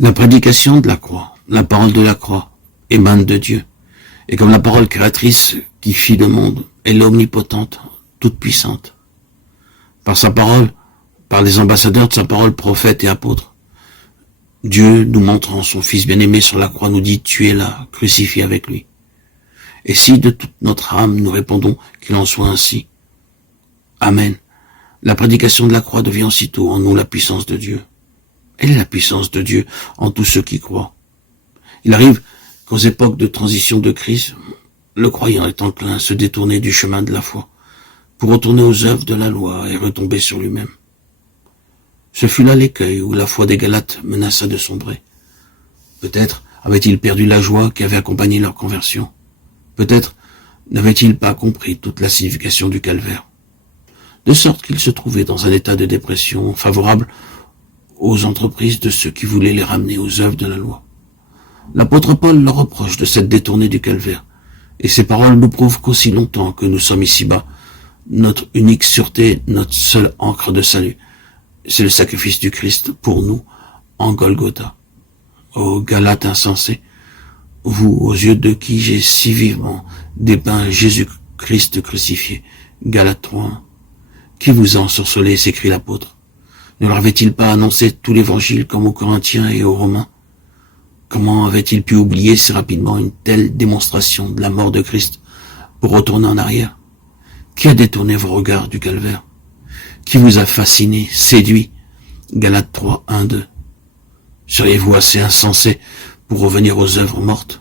La prédication de la croix, la parole de la croix, émane de Dieu. Et comme la parole créatrice qui fit le monde, elle est omnipotente, toute puissante. Par sa parole, par les ambassadeurs de sa parole, prophètes et apôtres, Dieu, nous montrant son Fils bien-aimé sur la croix, nous dit, tu es là, crucifié avec lui. Et si de toute notre âme nous répondons qu'il en soit ainsi, Amen. La prédication de la croix devient aussitôt en nous la puissance de Dieu. Elle est la puissance de Dieu en tous ceux qui croient. Il arrive qu'aux époques de transition de crise, le croyant est enclin à se détourner du chemin de la foi, pour retourner aux œuvres de la loi et retomber sur lui-même. Ce fut là l'écueil où la foi des Galates menaça de sombrer. Peut-être avaient-ils perdu la joie qui avait accompagné leur conversion. Peut-être n'avaient-ils pas compris toute la signification du calvaire. De sorte qu'ils se trouvaient dans un état de dépression favorable aux entreprises de ceux qui voulaient les ramener aux œuvres de la loi. L'apôtre Paul leur reproche de s'être détourné du calvaire, et ces paroles nous prouvent qu'aussi longtemps que nous sommes ici-bas, notre unique sûreté, notre seule ancre de salut, c'est le sacrifice du Christ pour nous en Golgotha. Ô Galates insensés, vous aux yeux de qui j'ai si vivement dépeint Jésus-Christ crucifié. Galates 3:1. Qui vous a ensorcelé, s'écrie l'apôtre? Ne leur avait-il pas annoncé tout l'évangile comme aux Corinthiens et aux Romains? Comment avait-il pu oublier si rapidement une telle démonstration de la mort de Christ pour retourner en arrière? Qui a détourné vos regards du calvaire? Qui vous a fasciné, séduit? Galates 3:1-2. Seriez-vous assez insensé pour revenir aux œuvres mortes?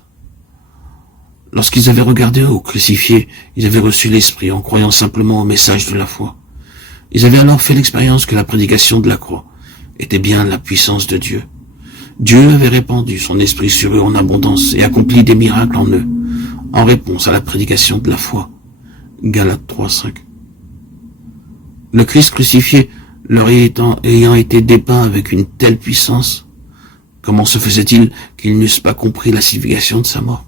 Lorsqu'ils avaient regardé au crucifié, ils avaient reçu l'Esprit en croyant simplement au message de la foi. Ils avaient alors fait l'expérience que la prédication de la croix était bien la puissance de Dieu. Dieu avait répandu son esprit sur eux en abondance et accompli des miracles en eux, en réponse à la prédication de la foi. Galates 3:5. Le Christ crucifié leur ayant été dépeint avec une telle puissance, comment se faisait-il qu'ils n'eussent pas compris la signification de sa mort?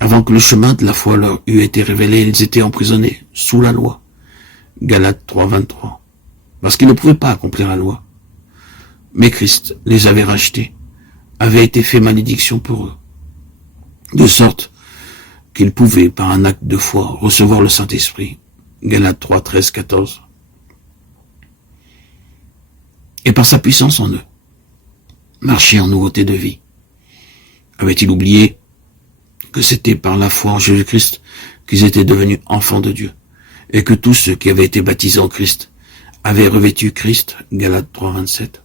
Avant que le chemin de la foi leur eût été révélé, ils étaient emprisonnés sous la loi. Galates 3:23. Parce qu'ils ne pouvaient pas accomplir la loi. Mais Christ les avait rachetés, avait été fait malédiction pour eux, de sorte qu'ils pouvaient, par un acte de foi, recevoir le Saint-Esprit. Galates 3:13-14. Et par sa puissance en eux, marcher en nouveauté de vie. Avaient-ils oublié que c'était par la foi en Jésus-Christ qu'ils étaient devenus enfants de Dieu, et que tous ceux qui avaient été baptisés en Christ avaient revêtu Christ? Galates 3:27.